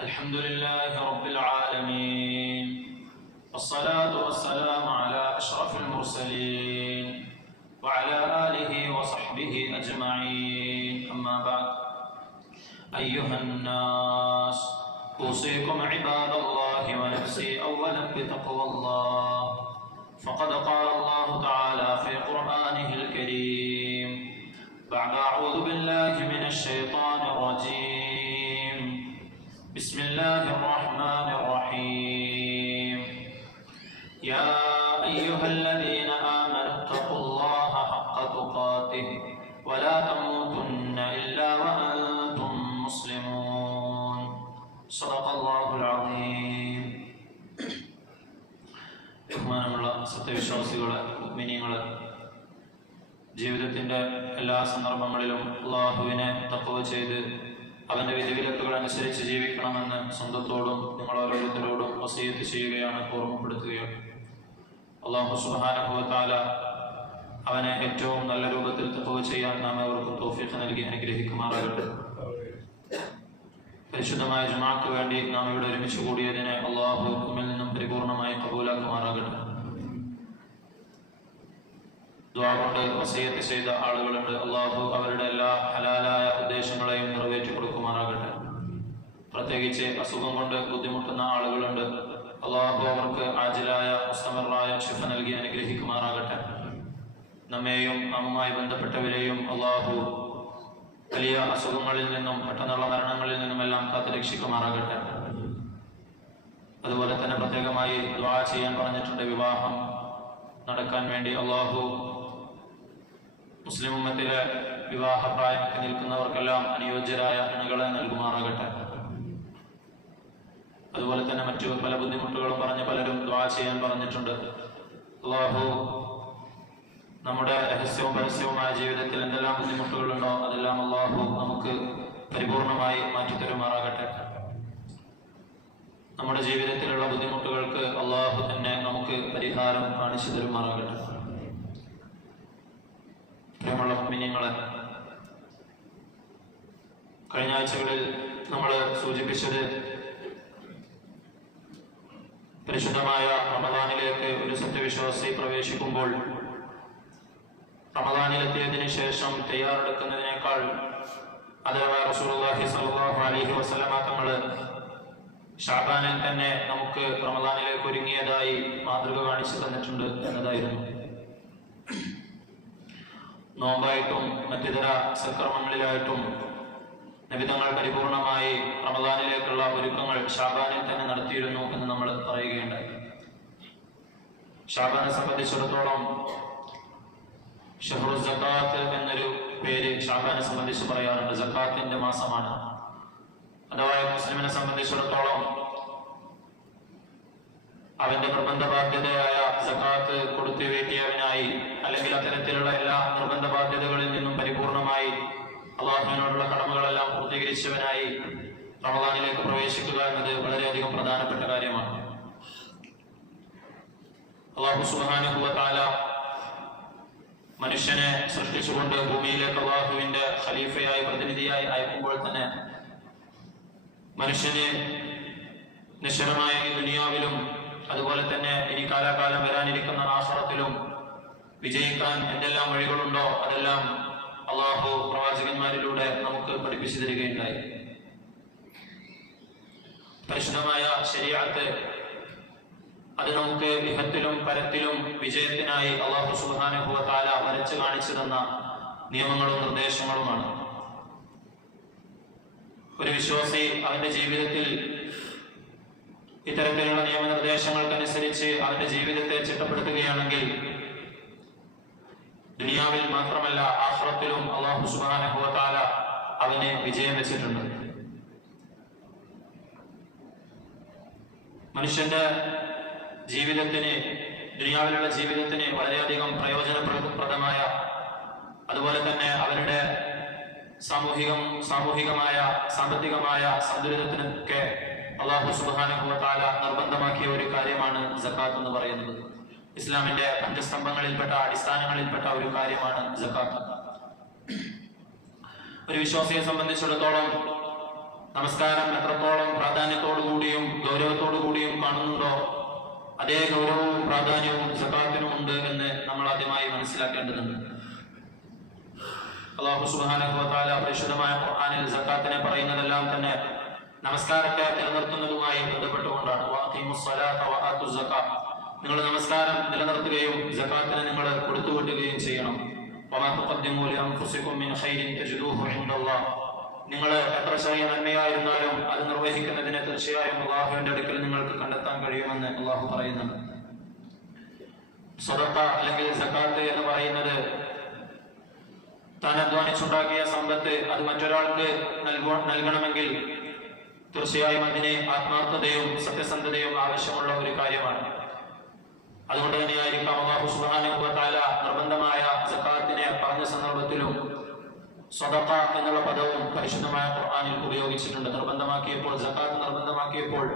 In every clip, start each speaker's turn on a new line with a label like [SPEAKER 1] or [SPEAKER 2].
[SPEAKER 1] الحمد لله رب العالمين. والصلاة والسلام على أشرف المرسلين وعلى آله وصحبه أجمعين. أما بعد. أيها الناس أوصيكم عباد الله ونفسي أولا بتقوى الله. فقد قال الله تعالى في قرآنه الكريم بعد أعوذ بالله من الشيطان الرجيم. بسم الله الرحمن الرحيم يا أيها الذين آمنوا اتقوا الله حق تقاته ولا تموتن إلا وأنتم مسلمون صدق الله العظيم ബഹുമാനമുള്ള സത്യവിശ്വാസികള് മിനിങ്ങള് ജീവിതത്തിന്റെ എല്ലാ സന്ദർഭങ്ങളിലും അള്ളാഹുവിനെ തക്കവ ചെയ്ത് അവന്റെ വിധിവിലക്കുകൾ അനുസരിച്ച് ജീവിക്കണമെന്ന് സ്വന്തത്തോടും നിങ്ങൾ ഓരോരുത്തരോടും വസീയത്ത് ചെയ്യുകയാണ് ഓർമ്മപ്പെടുത്തുകയാണ്. അള്ളാഹു സുബാനുഭവത്താല അവനെ ഏറ്റവും നല്ല രൂപത്തിൽ തക്കവ ചെയ്യാൻ നാം അവർക്കും തോഫീഖ് നൽകി അനുഗ്രഹിക്കുമാറാകട്ടെ. പരിശുദ്ധമായ ജുമാക്ക് വേണ്ടി നാം ഇവിടെ ഒരുമിച്ച് കൂടിയതിനെ അള്ളാഹു നിന്നും പരിപൂർണമായി കബൂലാക്കുമാറാകട്ടെ. കൊണ്ട് വസീയത്ത് ചെയ്ത ആളുകളുണ്ട്. അള്ളാഹു അവരുടെ എല്ലാ ഹലാലായ ഉദ്ദേശങ്ങളെയും നിറവേറ്റി കൊടുക്കുമാറാകട്ടെ പ്രത്യേകിച്ച് അസുഖം കൊണ്ട് ബുദ്ധിമുട്ടുന്ന ആളുകളുണ്ട്. അള്ളാഹു അവർക്ക് ആജിലായ മുസ്തമറായ ശിഫ നൽകി അനുഗ്രഹിക്കുമാറാകട്ടെ. നമ്മെയും നമ്മുമായി ബന്ധപ്പെട്ടവരെയും അള്ളാഹു വലിയ അസുഖങ്ങളിൽ നിന്നും പെട്ടെന്നുള്ള മരണങ്ങളിൽ നിന്നും എല്ലാം കാത്തുരക്ഷിക്കുമാറാകട്ടെ. അതുപോലെ തന്നെ പ്രത്യേകമായി ദ്വാ ചെയ്യാൻ പറഞ്ഞിട്ടുണ്ട്. വിവാഹം നടക്കാൻ വേണ്ടി അള്ളാഹു മുസ്ലിം ഉമ്മത്തിലെ വിവാഹ പ്രായമൊക്കെ നിൽക്കുന്നവർക്കെല്ലാം അനുയോജ്യരായ അണികളെ നൽകുമാറാകട്ടെ. അതുപോലെ തന്നെ മറ്റു പല ബുദ്ധിമുട്ടുകളും പറഞ്ഞ് പലരും ദ്വാ ചെയ്യാൻ പറഞ്ഞിട്ടുണ്ട്. അള്ളാഹു നമ്മുടെ രഹസ്യവും പരസ്യവുമായ ജീവിതത്തിൽ എന്തെല്ലാം ബുദ്ധിമുട്ടുകളുണ്ടോ അതെല്ലാം അള്ളാഹു നമുക്ക് പരിപൂർണമായി മാറ്റിത്തരുമാറാകട്ടെ. നമ്മുടെ ജീവിതത്തിലുള്ള ബുദ്ധിമുട്ടുകൾക്ക് അള്ളാഹു തന്നെ നമുക്ക് പരിഹാരം കാണിച്ചു തരുമാറാകട്ടെ. പ്രിയമുള്ള മിനിങ്ങളെ കഴിഞ്ഞ ആഴ്ചകളിൽ നമ്മൾ സൂചിപ്പിച്ചത് പരിശുദ്ധമായ റമദാനിലേക്ക് ഒരു സത്യവിശ്വാസി പ്രവേശിക്കുമ്പോൾ റമദാനിലെത്തിയതിനു ശേഷം തയ്യാറെടുക്കുന്നതിനേക്കാൾ അഥവാ റസൂലുള്ളാഹി സ്വല്ലല്ലാഹു അലൈഹി വസ്ലമ തങ്ങൾ ഷാബാനിൽ തന്നെ നമുക്ക് റമദാനിലേക്ക് ഒരുങ്ങിയതായി മാതൃക കാണിച്ചു തന്നിട്ടുണ്ട് എന്നതായിരുന്നു. നോമ്പായിട്ടും മറ്റിതര സക്രമങ്ങളിലായിട്ടും നബിതങ്ങൾ പരിപൂർണമായി റമദാനിലേക്കുള്ള ഒരുക്കങ്ങൾ ഷാബാനിൽ തന്നെ നടത്തിയിരുന്നു എന്ന് നമ്മൾ പറയുകയുണ്ടായി ഷാബാനെ സംബന്ധിച്ചിടത്തോളം ഷഹറു ജക്കാത്ത് എന്നൊരു പേര് ഷാബാനെ സംബന്ധിച്ച് പറയാറുണ്ട്. ജക്കാത്തിന്റെ മാസമാണ്. അഥവാ മുസ്ലിമിനെ സംബന്ധിച്ചിടത്തോളം അവന്റെ നിർബന്ധ ബാധ്യതയായ സഖാത്ത് കൊടുത്തു വീട്ടിയവനായി അല്ലെങ്കിൽ അത്തരത്തിലുള്ള എല്ലാ നിർബന്ധ ബാധ്യതകളിൽ നിന്നും പരിപൂർണമായി അള്ളാഹുവിനോടുള്ള കടമകളെല്ലാം പൂർത്തീകരിച്ചവനായി റമദാനിലേക്ക് പ്രവേശിക്കുക എന്നത് വളരെയധികം പ്രധാനപ്പെട്ട കാര്യമാണ്. അള്ളാഹു സുബാനുഭവത്താല മനുഷ്യനെ സൃഷ്ടിച്ചുകൊണ്ട് ഭൂമിയിലേക്ക് അള്ളാഹുവിന്റെ ഖലീഫയായി പ്രതിനിധിയായി അയക്കുമ്പോൾ തന്നെ മനുഷ്യനെ നിശ്ചലമായ ഈ ദുനിയാവിലും അതുപോലെ തന്നെ ഇനി കാലാകാലം വരാനിരിക്കുന്ന ആഹ്റത്തിലും വിജയിക്കാൻ എന്തെല്ലാം വഴികളുണ്ടോ അതെല്ലാം അള്ളാഹു പ്രവാചകന്മാരിലൂടെ നമുക്ക് പഠിപ്പിച്ചു തരികയുണ്ടായി പരിശുദ്ധമായ ശരിയാത്ത് അത് നമുക്ക് ഇഹത്തിലും പരത്തിലും വിജയത്തിനായി അള്ളാഹു സുഹാനുഭവത്താല വരച്ചു കാണിച്ചു തന്ന നിയമങ്ങളും നിർദ്ദേശങ്ങളുമാണ്. ഒരു വിശ്വാസി അവന്റെ ജീവിതത്തിൽ ഇത്തരത്തിലുള്ള നിയമനിർദ്ദേശങ്ങൾക്കനുസരിച്ച് അവന്റെ ജീവിതത്തെ ചിട്ടപ്പെടുത്തുകയാണെങ്കിൽ ദുനിയാവിൽ മാത്രമല്ല ആശ്രത്തിലും അള്ളാഹു സുബാനുഭവത്താല അവന് വിജയം വെച്ചിട്ടുണ്ട്. മനുഷ്യന്റെ ജീവിതത്തിന് ദുനിയാവിലുള്ള ജീവിതത്തിന് വളരെയധികം പ്രയോജനപ്രദമായ അതുപോലെ തന്നെ അവരുടെ സാമൂഹികം സാമൂഹികമായ സാമ്പത്തികമായ സന്തുലിതത്തിനൊക്കെ അള്ളാഹു സുബാനുഭവത്താല നിർബന്ധമാക്കിയ ഒരു കാര്യമാണ് ജക്കാത്ത് എന്ന് പറയുന്നത്. ഇസ്ലാമിന്റെ പഞ്ചസ്തംഭങ്ങളിൽപ്പെട്ട അടിസ്ഥാനങ്ങളിൽപ്പെട്ട ഒരു കാര്യമാണ് ജക്കാത്ത് ഒരു വിശ്വാസിയെ സംബന്ധിച്ചിടത്തോളം നമസ്കാരം എത്രത്തോളം പ്രാധാന്യത്തോടു കൂടിയും ഗൗരവത്തോടു കൂടിയും കാണുന്നുണ്ടോ അതേ ഗൗരവവും പ്രാധാന്യവും സക്കാത്തിനും ഉണ്ട് എന്ന് നമ്മൾ ആദ്യമായി മനസ്സിലാക്കേണ്ടതുണ്ട്. അള്ളാഹു സുബാനുഭവത്താല പരിശുദ്ധമായ ഖുർആനിൽ സക്കാത്തിനെ പറയുന്നതെല്ലാം തന്നെ നമസ്കാരത്തെ നിലനിർത്തുന്നതുമായി ബന്ധപ്പെട്ടുകൊണ്ടാണ്. നിങ്ങൾ നമസ്കാരം നിലനിർത്തുകയും ജക്കാത്തിന് നിങ്ങൾ കൊടുത്തുവിട്ടുകയും ചെയ്യണം. നിങ്ങൾ എത്ര ചെറിയ നന്മയായിരുന്നാലും അത് നിർവഹിക്കുന്നതിനെ തീർച്ചയായും അള്ളാഹുവിന്റെ അടുക്കൽ നിങ്ങൾക്ക് കണ്ടെത്താൻ കഴിയുമെന്ന് അള്ളാഹു പറയുന്നുണ്ട് സ്വതത്ത അല്ലെങ്കിൽ സക്കാത്ത് എന്ന് പറയുന്നത് താൻ അധ്വാനിച്ചുണ്ടാക്കിയ സമ്പത്ത് അത് മറ്റൊരാൾക്ക് നൽകണമെങ്കിൽ തീർച്ചയായും അതിന് ആത്മാർത്ഥതയും സത്യസന്ധതയും ആവശ്യമുള്ള ഒരു കാര്യമാണ്. അതുകൊണ്ട് തന്നെയായിരിക്കാം അള്ളാഹു തആല നിർബന്ധമായ സക്കാത്തിനെ പറഞ്ഞ സന്ദർഭത്തിലും സ്വതക്ക എന്നുള്ള പദവും പരിശുദ്ധമായ ഖുർആാനിൽ ഉപയോഗിച്ചിട്ടുണ്ട്. നിർബന്ധമാക്കിയപ്പോൾ സക്കാത്ത് നിർബന്ധമാക്കിയപ്പോൾ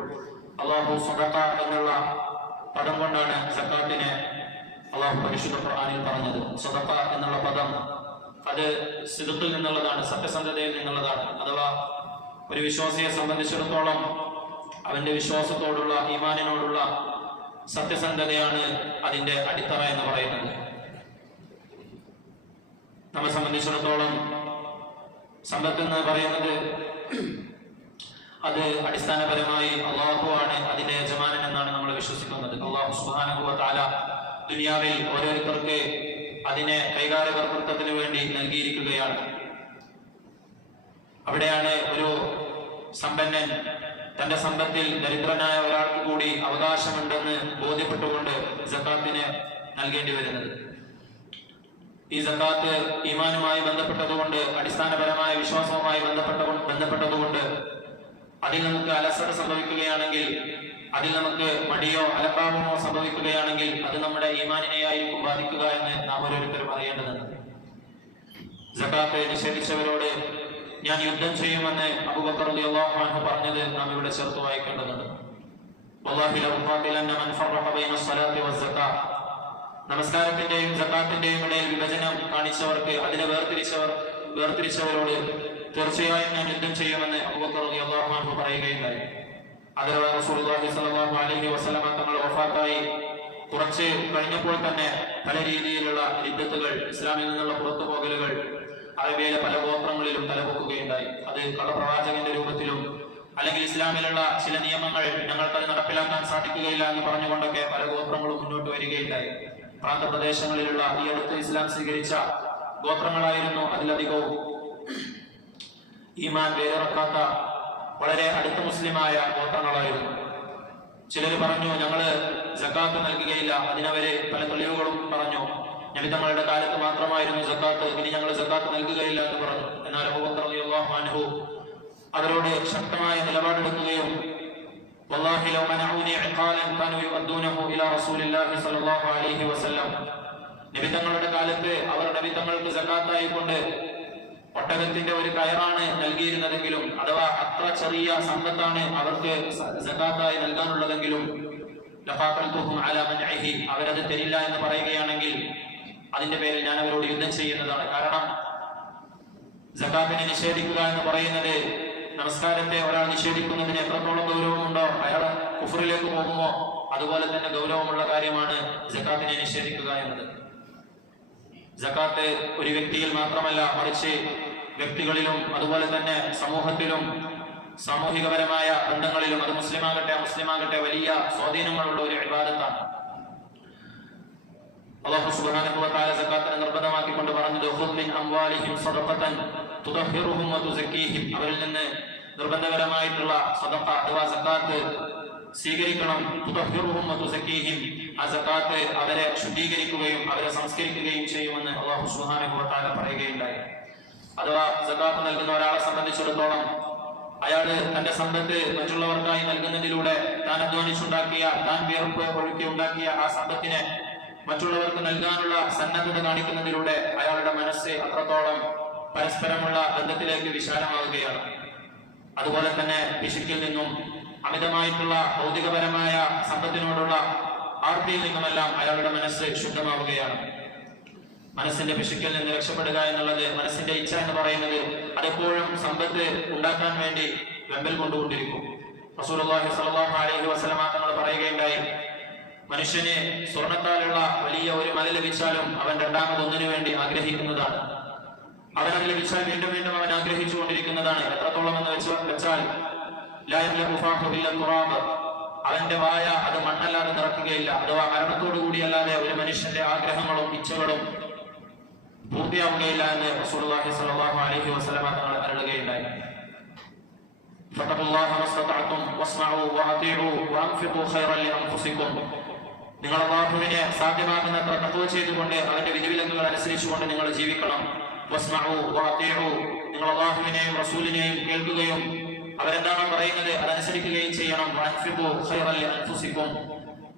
[SPEAKER 1] അള്ളാഹു സ്വതക്ക എന്നുള്ള പദം കൊണ്ടാണ് സക്കാത്തിനെ അള്ളാഹു പരിശുദ്ധ ഖുർആാനിൽ പറഞ്ഞത്. സ്വതക്ക എന്നുള്ള പദം അത് സിദുക്കിൽ നിന്നുള്ളതാണ് സത്യസന്ധതയിൽ നിന്നുള്ളതാണ്. അഥവാ ഒരു വിശ്വാസിയെ സംബന്ധിച്ചിടത്തോളം അവന്റെ വിശ്വാസത്തോടുള്ള ഈമാനിനോടുള്ള സത്യസന്ധതയാണ് അതിന്റെ അടിത്തറ എന്ന് പറയുന്നത്. നമ്മെ സംബന്ധിച്ചിടത്തോളം സമ്പത്ത് എന്ന് പറയുന്നത് അത് അടിസ്ഥാനപരമായി അള്ളാഹു ആണ് അതിന്റെ യജമാനൻ എന്നാണ് നമ്മൾ വിശ്വസിക്കുന്നത്. അള്ളാഹു സുബാനുഭവ താല ദുനിയാവിൽ ഓരോരുത്തർക്ക് അതിനെ കൈകാര്യകർത്തൃത്വത്തിന് വേണ്ടി നൽകിയിരിക്കുകയാണ്. അവിടെയാണ് ഒരു സമ്പന്നൻ. തന്റെ സമ്പത്തിൽ ദരിദ്രനായ ഒരാൾക്ക് കൂടി അവകാശമുണ്ടെന്ന് ബോധ്യപ്പെട്ടുകൊണ്ട് ജക്കാത്തിന് നൽകേണ്ടി വരുന്നത്. ഈ സക്കാത്ത് ഈമാനുമായി ബന്ധപ്പെട്ടതുകൊണ്ട് അടിസ്ഥാനപരമായ വിശ്വാസവുമായി ബന്ധപ്പെട്ട ബന്ധപ്പെട്ടതുകൊണ്ട് അതിൽ നമുക്ക് അലസത സംഭവിക്കുകയാണെങ്കിൽ അതിൽ നമുക്ക് മടിയോ അലംഭാവമോ സംഭവിക്കുകയാണെങ്കിൽ അത് നമ്മുടെ ഈമാനിനെയായിരിക്കും ബാധിക്കുക എന്ന് നാം ഓരോരുത്തരും അറിയേണ്ടതുണ്ട്. സക്കാത്ത് നിഷേധിച്ചവരോട് ഞാൻ യുദ്ധം ചെയ്യുമെന്ന് അബൂബക്കർ റളിയല്ലാഹു അൻഹു പറഞ്ഞത് നാം ഇവിടെ ചേർത്ത് വായിക്കേണ്ടതുണ്ട്. നമസ്കാരത്തിന്റെയും സക്കാത്തിന്റെയും ഇടയിൽ വിഭജനം കാണിച്ചവർക്ക് അതിനെ വേർതിരിച്ചവർ വേർതിരിച്ചവരോട് തീർച്ചയായും ഞാൻ യുദ്ധം ചെയ്യുമെന്ന് അബൂബക്കർ റളിയല്ലാഹു അൻഹു പറയുകയുണ്ടായി. അതിലുള്ള റസൂലുള്ളാഹി സ്വല്ലല്ലാഹു അലൈഹി വഫാത്തായി. കുറച്ച് കഴിഞ്ഞപ്പോൾ തന്നെ പല രീതിയിലുള്ള യുദ്ധത്തുകൾ ഇസ്ലാമിൽ നിന്നുള്ള പുറത്തു പോകലുകൾ അറേബ്യയിലെ പല ഗോത്രങ്ങളിലും തലപൊക്കുകയുണ്ടായി. അത് കള്ളപ്രവാചകന്റെ രൂപത്തിലും അല്ലെങ്കിൽ ഇസ്ലാമിലുള്ള ചില നിയമങ്ങൾ ഞങ്ങൾക്കത് നടപ്പിലാക്കാൻ സാധിക്കുകയില്ല എന്ന് പറഞ്ഞുകൊണ്ടൊക്കെ പല ഗോത്രങ്ങളും മുന്നോട്ട് വരികയുണ്ടായി. പ്രാന്തപ്രദേശങ്ങളിലുള്ള ഈ അടുത്ത് ഇസ്ലാം സ്വീകരിച്ച ഗോത്രങ്ങളായിരുന്നു അതിലധികവും. ഈമാൻ വേറിറക്കാത്ത വളരെ അടുത്ത മുസ്ലിമായ ഗോത്രങ്ങളായിരുന്നു. ചിലർ പറഞ്ഞു ഞങ്ങൾ ജക്കാത്ത് നൽകുകയില്ല. അതിനവര് പല തെളിവുകളും പറഞ്ഞു. നബി തങ്ങളുടെ കാലത്ത് മാത്രമായിരുന്നു ജക്കാത്ത് ഇനി ഞങ്ങൾ ജക്കാത്ത് നൽകുകയില്ല എന്ന് പറഞ്ഞു എന്നാൽ അബൂബക്കർ റളിയല്ലാഹു അൻഹു അവരോട് ശക്തമായ നിലപാടെടുക്കുകയും والله لو منعوني عقالا كانوا يؤدونه الى رسول الله صلى الله عليه وسلم നബി തങ്ങളുടെ കാലത്ത് അവർ നബി തങ്ങൾക്ക് സക്കാത്തായി കൊണ്ട് ഒട്ടകത്തിന്റെ ഒരു കയറാണ് നൽകിയിരുന്നതെങ്കിലും അഥവാ അത്ര ചെറിയ സമ്പത്താണ് അവർക്ക് സക്കാത്തായി നൽകാനുള്ളതെങ്കിലും ലഫാഖൽതുഹും അലാ മൻഇഹി അവരത് തരില്ല എന്ന് പറയുകയാണെങ്കിൽ അതിന്റെ പേരിൽ ഞാൻ അവരോട് യുദ്ധം ചെയ്യുന്നതാണ്. കാരണം ജക്കാത്തിനെ നിഷേധിക്കുക എന്ന് പറയുന്നത് നമസ്കാരത്തെ ഒരാൾ നിഷേധിക്കുന്നതിന് എത്രത്തോളം ഗൗരവമുണ്ടോ അയാൾ കുഫറിലേക്ക് പോകുമോ അതുപോലെ തന്നെ ഗൗരവമുള്ള കാര്യമാണ് ജക്കാത്തിനെ നിഷേധിക്കുക എന്നത്. ജക്കാത്ത് ഒരു വ്യക്തിയിൽ മാത്രമല്ല മറിച്ച് വ്യക്തികളിലും അതുപോലെ തന്നെ സമൂഹത്തിലും സാമൂഹികപരമായ ബന്ധങ്ങളിലും അത് മുസ്ലിമാകട്ടെ മുസ്ലിമാകട്ടെ വലിയ സ്വാധീനങ്ങളുള്ള ഒരു വിവാദത്താണ് അള്ളാഹു സുബ്ഹാനഹു വ തആല നിർബന്ധമാക്കിക്കൊണ്ട് പറഞ്ഞു ഖുദ് മിൻ അംവാലിഹിം സദഖതൻ തുദഹിറുഹും വ തുസക്കീഹിം. അവരിൽ നിന്ന് നിർബന്ധകരമായിട്ടുള്ള സദഖ അഥവാ സക്കാത്ത് സ്വീകരിക്കണം. തുദഹിറുഹും വ തുസക്കീഹിം. ആ സക്കാത്ത് അവരെ ശുദ്ധീകരിക്കുകയും അവരെ സംസ്കരിക്കുകയും ചെയ്യുമെന്ന് അള്ളാഹു സുബ്ഹാനഹു വ തആല പറയുകയുണ്ടായി. അഥവാ സകാത്ത് നൽകുന്ന ഒരാളെ സംബന്ധിച്ചിടത്തോളം അയാൾ തന്റെ സമ്പത്ത് മറ്റുള്ളവർക്കായി നൽകുന്നതിലൂടെ താൻ അധ്വാനിച്ചുണ്ടാക്കിയ താൻ വിയർപ്പ് ഒഴുക്കി ഉണ്ടാക്കിയ ആ സമ്പത്തിനെ മറ്റുള്ളവർക്ക് നൽകാനുള്ള സന്നദ്ധത കാണിക്കുന്നതിലൂടെ അയാളുടെ മനസ്സ് അത്രത്തോളം പരസ്പരമുള്ള ബന്ധത്തിലേക്ക് വിശാലമാവുകയാണ്. അതുപോലെ തന്നെ പിശുക്കിൽ നിന്നും അമിതമായിട്ടുള്ള ഭൗതികപരമായ സമ്പത്തിനോടുള്ള ആർത്തിയിൽ നിന്നുമെല്ലാം അയാളുടെ മനസ്സ് ശുദ്ധമാവുകയാണ്. മനസ്സിന്റെ പിശുക്കിൽ നിന്ന് രക്ഷപ്പെടുക എന്നുള്ളത് മനസ്സിന്റെ ഇച്ഛ എന്ന് പറയുന്നത് അതെപ്പോഴും സമ്പത്ത് ഉണ്ടാക്കാൻ വേണ്ടി വെമ്പൽ കൊണ്ടുകൊണ്ടിരിക്കും. സ്വല്ലല്ലാഹു അലൈഹി വസല്ലമ തങ്ങൾ പറയുകയുണ്ടായി മനുഷ്യന് സ്വർണത്താലുള്ള വലിയ ഒരു മല ലഭിച്ചാലും അവൻ രണ്ടാമതൊന്നിനു വേണ്ടി ആഗ്രഹിക്കുന്നതാണ് അവനത് ലഭിച്ചാൽ വീണ്ടും വീണ്ടും അവൻ ആഗ്രഹിച്ചു കൊണ്ടിരിക്കുന്നതാണ് എത്രത്തോളം എന്ന് വെച്ച് വെച്ചാൽ ലാ യംലകു ഫാഹു ഇല്ല തുറാബ്. അവന്റെ വായ അത് മണ്ണല്ലാതെ നിറക്കുകയില്ല അഥവാ മരണത്തോടു കൂടിയല്ലാതെ ഒരു മനുഷ്യന്റെ ആഗ്രഹങ്ങളും ഇച്ഛകളും പൂർത്തിയാവുകയില്ല എന്ന് റസൂലുള്ളാഹി സ്വല്ലല്ലാഹു അലൈഹി വസല്ലമ തങ്ങൾ അരുളുകയുണ്ടായി فاتقوا الله ما استطعتم واسمعوا واطيعوا وانفقوا خيرا لانفسكم നിങ്ങൾ അള്ളാഹുവിനെ സാധ്യമാകുന്നത്ര തത്വ ചെയ്തുകൊണ്ട് അവന്റെ വിധിവിലക്കുകൾ അനുസരിച്ചുകൊണ്ട് നിങ്ങൾ ജീവിക്കണം. നിങ്ങൾ അള്ളാഹുവിനെയും റസൂലിനെയും കേൾക്കുകയും അവരെന്താണോ പറയുന്നത് അതനുസരിക്കുകയും ചെയ്യണം. ലിഅൻഫുസിക്കും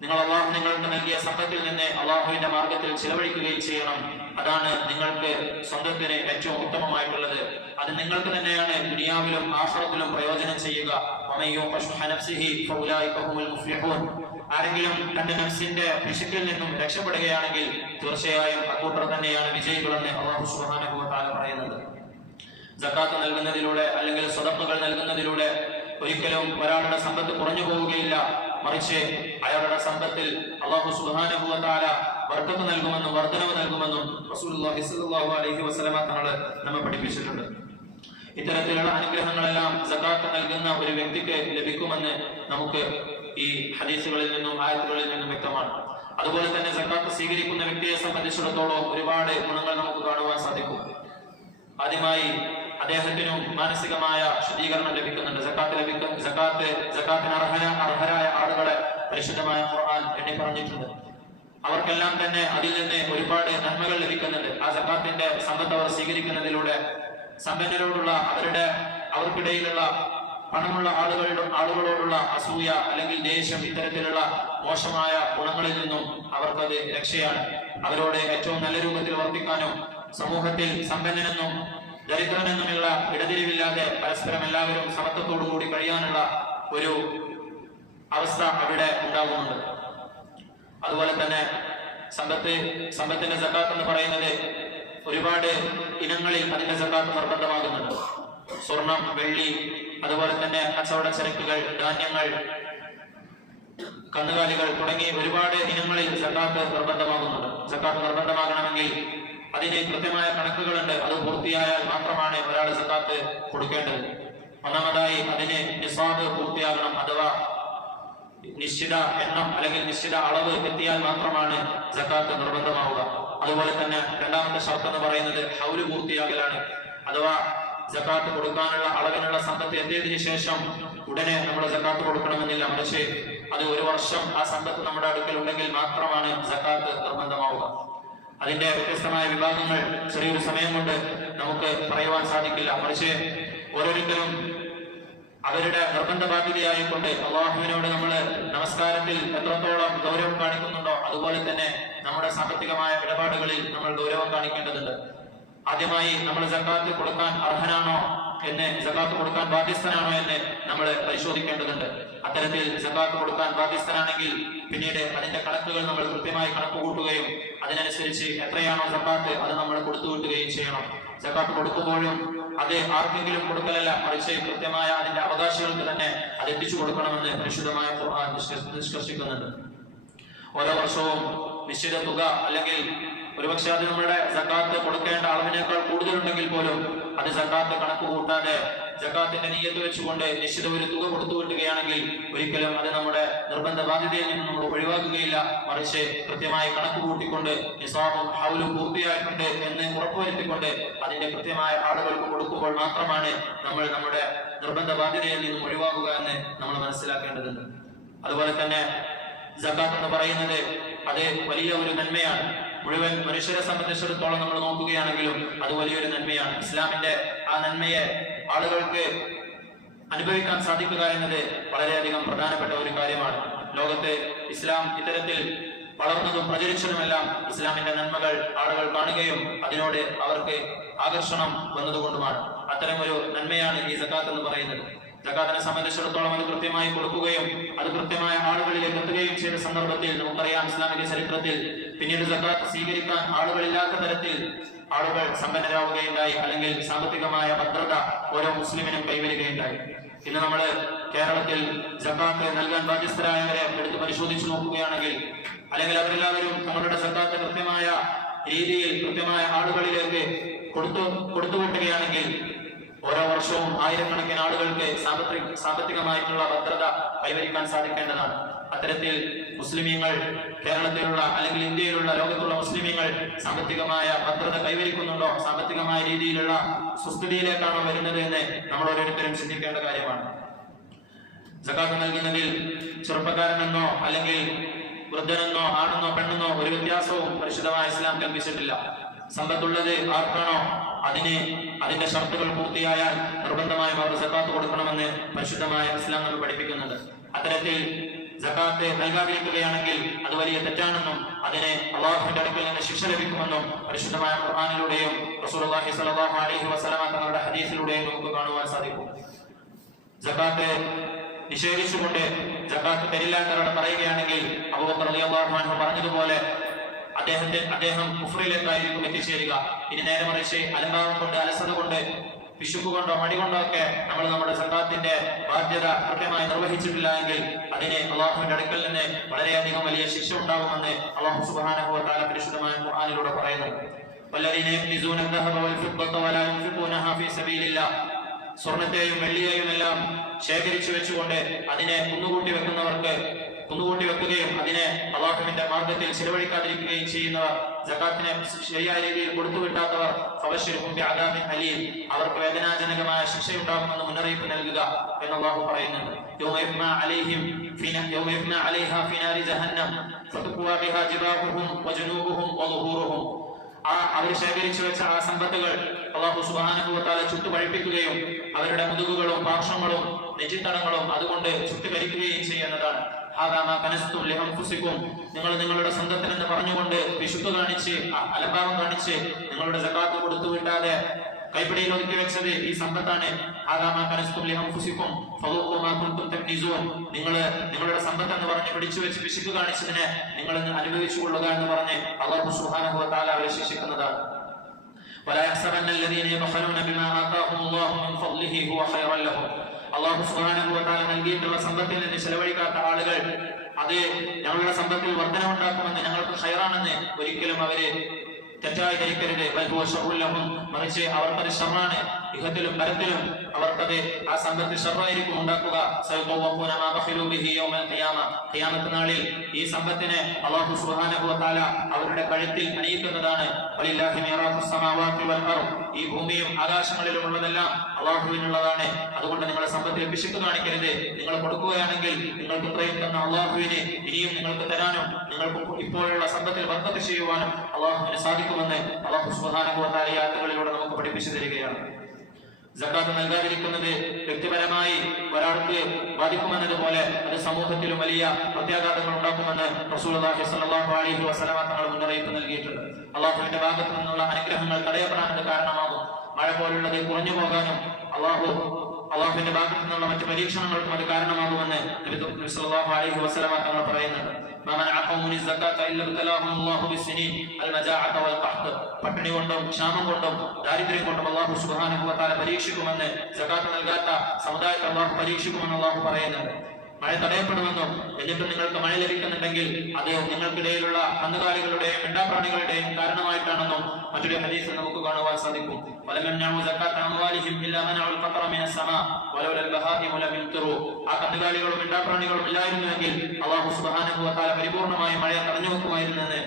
[SPEAKER 1] നിങ്ങൾ അള്ളാഹു നിങ്ങൾക്ക് നൽകിയ സമ്പത്തിൽ നിന്ന് അള്ളാഹുവിന്റെ മാർഗത്തിൽ ചിലവഴിക്കുകയും ചെയ്യണം. അതാണ് നിങ്ങൾക്ക് സ്വന്തത്തിന് ഏറ്റവും ഉത്തമമായിട്ടുള്ളത്. അത് നിങ്ങൾക്ക് തന്നെയാണ് ദുനിയാവിലും ആഹ്റത്തിലും പ്രയോജനം ചെയ്യുക. ആരെങ്കിലും തന്റെ നഫ്സിന്റെ പിശുക്കിൽ നിന്നും രക്ഷപ്പെടുകയാണെങ്കിൽ തീർച്ചയായും അക്കൂട്ടർ തന്നെയാണ് വിജയികളെന്ന് അള്ളാഹു തആല പറയുന്നത്. ജക്കാത്ത് നൽകുന്നതിലൂടെ അല്ലെങ്കിൽ സ്വതപ്പുകൾ നൽകുന്നതിലൂടെ ഒരിക്കലും ഒരാളുടെ സമ്പത്ത് കുറഞ്ഞു പോവുകയില്ല. മറിച്ച് അയാളുടെ സമ്പത്തിൽ അള്ളാഹു സുബ്ഹാനഹു വ തആല വർക്കത്ത് നൽകുമെന്നും വർധനവ് നൽകുമെന്നും അലൈഹി വസല്ലമ തങ്ങൾ നമ്മെ പഠിപ്പിച്ചിട്ടുണ്ട്. ഇത്തരത്തിലുള്ള അനുഗ്രഹങ്ങളെല്ലാം സക്കാത്ത് നൽകുന്ന ഒരു വ്യക്തിക്ക് ലഭിക്കുമെന്ന് നമുക്ക് ഈ ഹദീസുകളിൽ നിന്നും ആയത്തുകളിൽ നിന്നും വ്യക്തമാണ്. അതുപോലെ തന്നെ സക്കാത്ത് സ്വീകരിക്കുന്ന വ്യക്തിയെ സംബന്ധിച്ചിടത്തോളം ഒരുപാട് ഗുണങ്ങൾ നമുക്ക് കാണുവാൻ സാധിക്കും. ആദ്യമായി അദ്ദേഹത്തിനും മാനസികമായ ശുദ്ധീകരണം ലഭിക്കുന്നുണ്ട്. സക്കാത്ത് ലഭിക്കും സക്കാത്ത് സക്കാത്തിന് അർഹര അർഹരായ ആളുകളെ പരിശുദ്ധമായ ഖുർആൻ എണ്ണി പറഞ്ഞിട്ടുണ്ട്. അവർക്കെല്ലാം തന്നെ അതിൽ നിന്ന് ഒരുപാട് നന്മകൾ ലഭിക്കുന്നുണ്ട്. ആ സക്കാത്തിന്റെ സമ്പത്ത് അവർ സ്വീകരിക്കുന്നതിലൂടെ സമ്പന്നരോടുള്ള അവരുടെ അവർക്കിടയിലുള്ള പണമുള്ള ആളുകളുടെ ആളുകളോടുള്ള അസൂയ അല്ലെങ്കിൽ ദേഷ്യം ഇത്തരത്തിലുള്ള മോശമായ ഗുണങ്ങളിൽ നിന്നും അവർക്കത് രക്ഷയാണ്. അവരോട് ഏറ്റവും നല്ല രൂപത്തിൽ വർത്തിക്കാനും സമൂഹത്തിൽ സമ്പന്നനെന്നും ദരിദ്രനെന്നുമുള്ള ഇടതിരിവില്ലാതെ പരസ്പരം എല്ലാവരും സമത്വത്തോടു കൂടി കഴിയാനുള്ള ഒരു അവസ്ഥ അവിടെ ഉണ്ടാകുന്നുണ്ട്. അതുപോലെ തന്നെ സമ്പത്ത് സമ്പത്തിന്റെ സക്കാത്ത് എന്ന് പറയുന്നത് ഒരുപാട് ഇനങ്ങളിൽ അതിന്റെ സക്കാത്ത് നിർബന്ധമാകുന്നുണ്ട്. സ്വർണം വെള്ളി അതുപോലെ തന്നെ കച്ചവട ചരക്കുകൾ ധാന്യങ്ങൾ കന്നുകാലികൾ തുടങ്ങി ഒരുപാട് ഇനങ്ങളിൽ സക്കാത്ത് നിർബന്ധമാകുന്നുണ്ട്. സക്കാത്ത് നിർബന്ധമാകണമെങ്കിൽ അതിന് കൃത്യമായ കണക്കുകളുണ്ട്. അത് പൂർത്തിയായാൽ മാത്രമാണ് ഒരാൾ സക്കാത്ത് കൊടുക്കേണ്ടത്. ഒന്നാമതായി അതിന് നിസാബ് പൂർത്തിയാകണം അഥവാ നിശ്ചിത എണ്ണം അല്ലെങ്കിൽ നിശ്ചിത അളവ് എത്തിയാൽ മാത്രമാണ് സക്കാത്ത് നിർബന്ധമാവുക. അതുപോലെ തന്നെ രണ്ടാമത്തെ ഷർത്ത് എന്ന് പറയുന്നത് ഹൗൽ പൂർത്തിയാകലാണ്. അഥവാ സക്കാത്ത് കൊടുക്കാനുള്ള അളവിനുള്ള സമ്പത്ത് എത്തിയതിന് ശേഷം ഉടനെ നമ്മൾ ജക്കാത്ത് കൊടുക്കണമെന്നില്ല. മറിച്ച് അത് ഒരു വർഷം ആ സമ്പത്ത് നമ്മുടെ അടുക്കൽ ഉണ്ടെങ്കിൽ മാത്രമാണ് ജക്കാത്ത് നിർബന്ധമാവുക. അതിന്റെ വ്യത്യസ്തമായ വിഭാഗങ്ങൾ ചെറിയൊരു സമയം കൊണ്ട് നമുക്ക് പറയുവാൻ സാധിക്കില്ല. മറിച്ച് ഓരോരുത്തരും അവരുടെ നിർബന്ധ ബാധ്യതയായിക്കൊണ്ട് അള്ളാഹുവിനോട് നമ്മൾ നമസ്കാരത്തിൽ എത്രത്തോളം ഗൗരവം കാണിക്കുന്നുണ്ടോ അതുപോലെ തന്നെ നമ്മുടെ സാമ്പത്തികമായ ഇടപാടുകളിൽ നമ്മൾ ഗൗരവം കാണിക്കേണ്ടതുണ്ട്. ആദ്യമായി നമ്മൾ സക്കാത്ത് കൊടുക്കാൻ അർഹനാണോ എന്ന് സക്കാത്ത് കൊടുക്കാൻ ബാധ്യസ്ഥനാണോ എന്ന് നമ്മൾ പരിശോധിക്കേണ്ടതുണ്ട്. അത്തരത്തിൽ സക്കാത്ത് കൊടുക്കാൻ ബാധ്യസ്ഥനാണെങ്കിൽ പിന്നീട് അതിന്റെ കണക്കുകൾ നമ്മൾ കൃത്യമായി കണക്ക് കൂട്ടുകയും അതിനനുസരിച്ച് എത്രയാണോ സക്കാത്ത് അത് നമ്മൾ കൊടുത്തു കിട്ടുകയും ചെയ്യണം. സക്കാത്ത് കൊടുക്കുമ്പോഴും അത് ആർക്കെങ്കിലും കൊടുക്കലല്ല മറിച്ച് കൃത്യമായ അതിന്റെ അവകാശികൾക്ക് തന്നെ അത് എത്തിച്ചു കൊടുക്കണമെന്ന് പരിശുദ്ധമായ നിഷ്കർഷിക്കുന്നുണ്ട്. ഓരോ വർഷവും നിശ്ചിത തുക അല്ലെങ്കിൽ ഒരുപക്ഷെ അത് നമ്മുടെ സക്കാത്ത് കൊടുക്കേണ്ട അളവിനേക്കാൾ കൂടുതലുണ്ടെങ്കിൽ പോലും അത് സക്കാത്ത് കണക്ക് കൂട്ടാതെ സക്കാത്തിന്റെ നീയത്ത് വെച്ചുകൊണ്ട് നിശ്ചിത ഒരു തുക കൊടുത്തു വിട്ടുകയാണെങ്കിൽ ഒരിക്കലും അത് നമ്മുടെ നിർബന്ധ ബാധ്യതയിൽ നിന്ന് നമ്മൾ ഒഴിവാക്കുകയില്ല. മറിച്ച് കൃത്യമായി കണക്ക് കൂട്ടിക്കൊണ്ട് നിസാബും ഹൗലും പൂർത്തിയായിട്ടുണ്ട് എന്ന് ഉറപ്പുവരുത്തിക്കൊണ്ട് അതിന്റെ കൃത്യമായ ആളുകൾക്ക് കൊടുക്കുമ്പോൾ മാത്രമാണ് നമ്മൾ നമ്മുടെ നിർബന്ധ ബാധ്യതയിൽ നിന്നും ഒഴിവാക്കുക എന്ന് നമ്മൾ മനസ്സിലാക്കേണ്ടതുണ്ട്. അതുപോലെ തന്നെ സക്കാത്ത് എന്ന് പറയുന്നത് അത് വലിയ ഒരു നന്മയാണ്. മുഴുവൻ മനുഷ്യരെ സംബന്ധിച്ചിടത്തോളം നമ്മൾ നോക്കുകയാണെങ്കിലും അത് വലിയൊരു നന്മയാണ്. ഇസ്ലാമിന്റെ ആ നന്മയെ ആളുകൾക്ക് അനുഭവിക്കാൻ സാധിക്കുക എന്നത് വളരെയധികം പ്രധാനപ്പെട്ട ഒരു കാര്യമാണ്. ലോകത്ത് ഇസ്ലാം ഇത്തരത്തിൽ വളർന്നതും പ്രചരിച്ചതുമെല്ലാം ഇസ്ലാമിന്റെ നന്മകൾ ആളുകൾ കാണുകയും അതിനോട് അവർക്ക് ആകർഷണം വന്നതുകൊണ്ടുമാണ്. ഒരു നന്മയാണ് ഈ സക്കാത്ത് എന്ന് പറയുന്നത്. ജക്കാത്തിനെ സംബന്ധിച്ചിടത്തോളം അത് കൃത്യമായി കൊടുക്കുകയും അത് കൃത്യമായ ആളുകളിലേക്ക് എത്തുകയും ചെയ്ത സന്ദർഭത്തിൽ നമുക്കറിയാം ഇസ്ലാമിക ചരിത്രത്തിൽ പിന്നീട് സക്കാത്ത് സ്വീകരിക്കാൻ ആളുകളില്ലാത്ത തരത്തിൽ ആളുകൾ സമ്പന്നരാകുകയുണ്ടായി അല്ലെങ്കിൽ സാമ്പത്തികമായ ഭദ്രത ഓരോ മുസ്ലിമിനും കൈവരികയുണ്ടായി. ഇന്ന് നമ്മൾ കേരളത്തിൽ ജക്കാത്ത് നൽകാൻ ബാധ്യസ്ഥരായവരെ എടുത്ത് പരിശോധിച്ചു നോക്കുകയാണെങ്കിൽ അല്ലെങ്കിൽ അവരെല്ലാവരും തങ്ങളുടെ ജക്കാത്ത് കൃത്യമായ രീതിയിൽ കൃത്യമായ ആളുകളിലേക്ക് കൊടുത്തു കൊടുത്തുകൂട്ടുകയാണെങ്കിൽ ഓരോ വർഷവും ആയിരക്കണക്കിന് ആളുകൾക്ക് സാമ്പത്തിക സാമ്പത്തികമായിട്ടുള്ള ഭദ്രത കൈവരിക്കാൻ സാധിക്കേണ്ടതാണ്. അത്തരത്തിൽ മുസ്ലിമീങ്ങൾ കേരളത്തിലുള്ള അല്ലെങ്കിൽ ഇന്ത്യയിലുള്ള ലോകത്തുള്ള മുസ്ലിമീങ്ങൾ സാമ്പത്തികമായ ഭദ്രത കൈവരിക്കുന്നുണ്ടോ? സാമ്പത്തികമായ രീതിയിലുള്ള സുസ്ഥിതിയിലേക്കാണോ വരുന്നത് എന്ന് നമ്മൾ ഓരോരുത്തരും ചിന്തിക്കേണ്ട കാര്യമാണ്. സക്കാത്ത് നൽകുന്നതിൽ ചെറുപ്പക്കാരനെന്നോ അല്ലെങ്കിൽ വൃദ്ധനെന്നോ ആണെന്നോ പെണ്ണെന്നോ ഒരു വ്യത്യാസവും പരിശുദ്ധമായ ഇസ്ലാം കൽപ്പിച്ചിട്ടില്ല. സമ്പത്തുള്ളത് ആർക്കാണോ? അതിന് അതിന്റെ ഷർത്തുകൾ പൂർത്തിയായാൽ നിർബന്ധമായും അവർ സക്കാത്ത് കൊടുക്കണമെന്ന് പരിശുദ്ധമായ ഇസ്ലാം നമ്മൾ പഠിപ്പിക്കുന്നുണ്ട്. അത്തരത്തിൽ സക്കാത്ത് നൽകാതിരിക്കുകയാണെങ്കിൽ അത് വലിയ തെറ്റാണെന്നും അതിനെ അള്ളാഹുവിന്റെ അടുക്കൽ നിന്ന് ശിക്ഷ ലഭിക്കുമെന്നും പരിശുദ്ധമായ ഖുർആാനിലൂടെയും റസൂലുള്ളാഹി സ്വല്ലല്ലാഹു അലൈഹി വസല്ലമ തങ്ങളുടെ ഹദീസിലൂടെയും നമുക്ക് കാണുവാൻ സാധിക്കും. സക്കാത്തെ നിഷേധിച്ചുകൊണ്ട് ജക്കാത്ത് തരില്ല എന്നവരോട് പറയുകയാണെങ്കിൽ അബൂബക്കർ റളിയല്ലാഹു അൻഹു പറഞ്ഞതുപോലെ അദ്ദേഹത്തെ അദ്ദേഹം കുഫറിലേക്കായിരിക്കും എത്തിച്ചേരുക. ഇനി നേരെ മറിച്ച് അലങ്കാരം കൊണ്ട് അലസത കൊണ്ട് പിശുപ്പ് കൊണ്ടോ മടി കൊണ്ടോ ഒക്കെ നമ്മൾ നമ്മുടെ സക്കാത്തിന്റെ ബാധ്യത കൃത്യമായി നിർവഹിച്ചിട്ടില്ല എങ്കിൽ അതിന് അള്ളാഹുവിന്റെ അടുക്കൽ നിന്ന് വളരെയധികം വലിയ ശിക്ഷ ഉണ്ടാകുമെന്ന് അള്ളാഹു സുബാനുഭവത്താല പരിശുദ്ധമായ ഖുർആാനിലൂടെ പറയുന്നു. പലരിനെ സ്വർണത്തെയും വെള്ളിയെയും എല്ലാം ശേഖരിച്ചു വെച്ചുകൊണ്ട് അതിനെ കുന്നുകൂട്ടി വെക്കുന്നവർക്ക് കുന്നുകൂട്ടി വെക്കുകയും അതിനെ അള്ളാഹുവിന്റെ മാർഗത്തിൽ ചിലവഴിക്കാതിരിക്കുകയും ചെയ്യുന്നവർ ജക്കാത്തിനെ ശരിയായ രീതിയിൽ കൊടുത്തുവിട്ടാത്തവർ അലീം. അവർക്ക് വേദനാജനകമായ ശിക്ഷയുണ്ടാകുമെന്ന് മുന്നറിയിപ്പ് നൽകുക എന്നുള്ളാഹു പറയുന്നുണ്ട്. അവർ ശേഖരിച്ചു വെച്ച ആ സമ്പത്തുകൾ അള്ളാഹു സുഹാനുഭവത്താലെ ചുട്ടുപഴിപ്പിക്കുകയും അവരുടെ മുതുകുകളും പാർശ്വങ്ങളും നെറ്റിത്തടങ്ങളും അതുകൊണ്ട് ചുട്ടുകരിക്കുകയും ചെയ്യുന്നതാണ് ഹാദാമ കനസ്തും ലിഹംഫുസിക്കും നിങ്ങൾ നിങ്ങളുടെ സ്വന്തത്തിനെന്ന് പറഞ്ഞുകൊണ്ട് വിശുദ്ധ കാണിച്ച് അ- അലംഭാവം കാണിച്ച് നിങ്ങളുടെ സക്കാത്ത് കൊടുത്തു വിട്ടാതെ കൈപ്പിടിയിൽ ഒതുക്കി വെച്ചത് ഈ സമ്പത്താണ് ആദാമ കനസ്തും ലിഹംഫുസിക്കും ഫദൂഖു മാ കുൻതും തക്നിസൂൻ നിങ്ങൾ നിങ്ങളുടെ സമ്പത്ത് എന്ന് പറഞ്ഞ് പിടിച്ചു വെച്ച് പിശുക്ക് കാണിച്ചതിനെ നിങ്ങൾ ഇന്ന് അനുഭവിച്ചു കൊള്ളുക എന്ന് പറഞ്ഞ് അള്ളാഹു സുബ്ഹാനഹു വ തആല അവരെ ശിക്ഷിക്കുന്നതാണ് ولا يحسبن الذين يبخلون بما آتاهم الله من فضله هو خيرا لهم അള്ളാഹു തആല നൽകിയിട്ടുള്ള സമ്പത്തിൽ നിന്ന് ചെലവഴിക്കാത്ത ആളുകൾ അത് ഞങ്ങളുടെ സമ്പത്തിൽ വർധനമുണ്ടാക്കുമെന്ന് ഞങ്ങൾക്ക് ഹയറാണെന്ന് ഒരിക്കലും അവർ തെറ്റായി ധരിക്കരുത് ലഹും. മറിച്ച് അവർക്കത് ശ്രമമാണ് ഇഹത്തിലും പരത്തിലും അവർക്കത് ആ സംഘത്തിൽ ശ്രമമായിരിക്കും ഉണ്ടാക്കുക. ഖിയാമത്ത് നാളിൽ ഈ സമ്പത്തിനെ അള്ളാഹു വ അവരുടെ കഴുത്തിൽ അണിയിക്കുന്നതാണ്. ഈ ഭൂമിയും ആകാശങ്ങളിലും ഉള്ളതെല്ലാം അള്ളാഹുവിനുള്ളതാണ്. അതുകൊണ്ട് നിങ്ങളെ സമ്പത്തിൽ പിശുക്ക് കാണിക്കരുത്. നിങ്ങൾ കൊടുക്കുകയാണെങ്കിൽ നിങ്ങൾക്ക് ഇത്രയും തന്ന അള്ളാഹുവിനെ ഇനിയും നിങ്ങൾക്ക് തരാനും നിങ്ങൾക്ക് ഇപ്പോഴുള്ള സമ്പത്തിൽ വർദ്ധത്ത് ചെയ്യുവാനും അള്ളാഹുവിന് സാധിക്കുമെന്ന് അള്ളാഹു സുബ്ഹാനഹു യാത്രകളിലൂടെ നമുക്ക് പഠിപ്പിച്ചു തരികയാണ്. ജക്കാത്ത് നൽകാതിരിക്കുന്നത് വ്യക്തിപരമായി ഒരാൾക്ക് ബാധിക്കുമെന്നതുപോലെ അത് സമൂഹത്തിലും വലിയ പ്രത്യാഘാതങ്ങൾ ഉണ്ടാക്കുമെന്ന് റസൂലുള്ളാഹി സ്വല്ലല്ലാഹു അലൈഹി വസല്ലമ തങ്ങൾ മുന്നറിയിപ്പ് നൽകിയിട്ടുണ്ട്. അള്ളാഹുവിന്റെ ഭാഗത്തു നിന്നുള്ള അനുഗ്രഹങ്ങൾ തടയപ്പെടാനത് കാരണമാകും. മഴ പോലുള്ളത് കുറഞ്ഞു പോകാനും അള്ളാഹു അള്ളാഹുവിന്റെ ഭാഗത്തു നിന്നുള്ള മറ്റു പരീക്ഷണങ്ങൾക്കും അത് കാരണമാകുമെന്ന് അലൈഹി തങ്ങൾ പറയുന്നുണ്ട്. പട്ടിണി കൊണ്ടും ക്ഷാമം കൊണ്ടും ദാരിദ്ര്യം കൊണ്ടും അള്ളാഹു സുബാനുഭവത്താലെ പരീക്ഷിക്കുമെന്ന് സകാത്ത് നൽകാത്ത സമുദായത്തെ അള്ളാഹു പരീക്ഷിക്കുമെന്ന് അള്ളാഹു പറയുന്നുണ്ട്. മഴ തടയപ്പെടുമെന്നും എന്നിട്ട് നിങ്ങൾക്ക് മഴ ലഭിക്കുന്നുണ്ടെങ്കിൽ അത് നിങ്ങൾക്കിടയിലുള്ള കന്നുകാലികളുടെയും ഇണ്ടാപ്രാണികളുടെയും കാരണമായിട്ടാണെന്നും മറ്റൊരു ഹദീസ് നമുക്ക് കാണുവാൻ സാധിക്കും. ആ കന്നുകാലികളും ഇണ്ടാപ്രാണികളും ഇല്ലായിരുന്നുവെങ്കിൽ അള്ളാഹു സുബാനുഭവത്താല പരിപൂർണമായി മഴ തടഞ്ഞു വെക്കുമായിരുന്നെന്ന്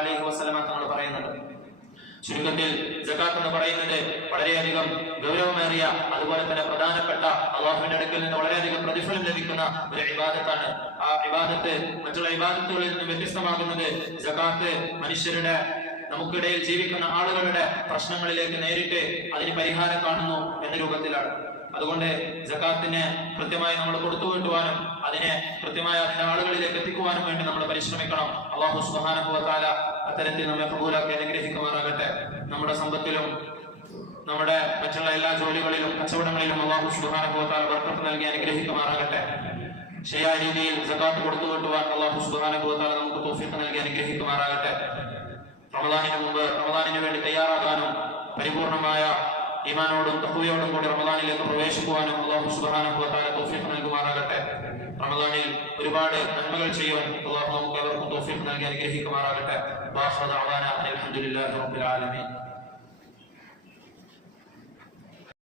[SPEAKER 1] അലൈഹി വസ്ലമ തങ്ങൾ പറയുന്നുണ്ട്. ചുരുക്കത്തിൽ ജക്കാത്ത് എന്ന് പറയുന്നത് വളരെയധികം ഗൗരവമേറിയ അതുപോലെ തന്നെ പ്രധാനപ്പെട്ട അള്ളാഹുവിന്റെ അടുക്കൽ നിന്ന് വളരെയധികം പ്രതിഫലം ലഭിക്കുന്ന ഒരു വിവാദത്താണ് ആ വിവാദത്ത് മറ്റുള്ള വിവാദത്തുകളിൽ നിന്ന് വ്യത്യസ്തമാകുന്നത് ജക്കാത്ത് മനുഷ്യരുടെ നമുക്കിടയിൽ ജീവിക്കുന്ന ആളുകളുടെ പ്രശ്നങ്ങളിലേക്ക് നേരിട്ട് അതിന് പരിഹാരം കാണുന്നു എന്ന രൂപത്തിലാണ്. അതുകൊണ്ട് ജക്കാത്തിനെ കൃത്യമായി നമ്മൾ കൊടുത്തു കിട്ടുവാനും അതിനെ കൃത്യമായി അതിന്റെ ആളുകളിലേക്ക് എത്തിക്കുവാനും വേണ്ടി നമ്മൾ പരിശ്രമിക്കണം. അള്ളാഹു തആല അത്തരത്തിൽ നമ്മെ കബൂലാക്കി അനുഗ്രഹിക്കുമാറാകട്ടെ. നമ്മുടെ സമ്പത്തിലും നമ്മുടെ മറ്റുള്ള എല്ലാ ജോലികളിലും കച്ചവടങ്ങളിലും അള്ളാഹു വ വർക്കപ്പ് നൽകി അനുഗ്രഹിക്കുമാറാകട്ടെ. ശരിയായ രീതിയിൽ സക്കാത്ത് കൊടുത്തു കിട്ടുവാൻ അള്ളാഹു വ നമുക്ക് തോഫിക്ക് നൽകി അനുഗ്രഹിക്കുമാറാകട്ടെ. റമദാനിന് മുമ്പ് റമദാനിന് വേണ്ടി തയ്യാറാകാനും പരിപൂർണമായ ഈമാനോടും തഹുവയോടും കൂടി റമദാനിലേക്ക് പ്രവേശിക്കുവാനും അള്ളാഹു വ തോഫിക്ക് നൽകുമാറാകട്ടെ. റമദാനിൽ ഒരുപാട് നന്മകൾ ചെയ്യുവാൻ അള്ളാഹു നമുക്ക് അവർക്കും തൗഫീഖ് നൽകി അനുഗ്രഹിക്കുമാറാകട്ടെ. അൽഹംദുലില്ലാഹി റബ്ബിൽ ആലമീൻ.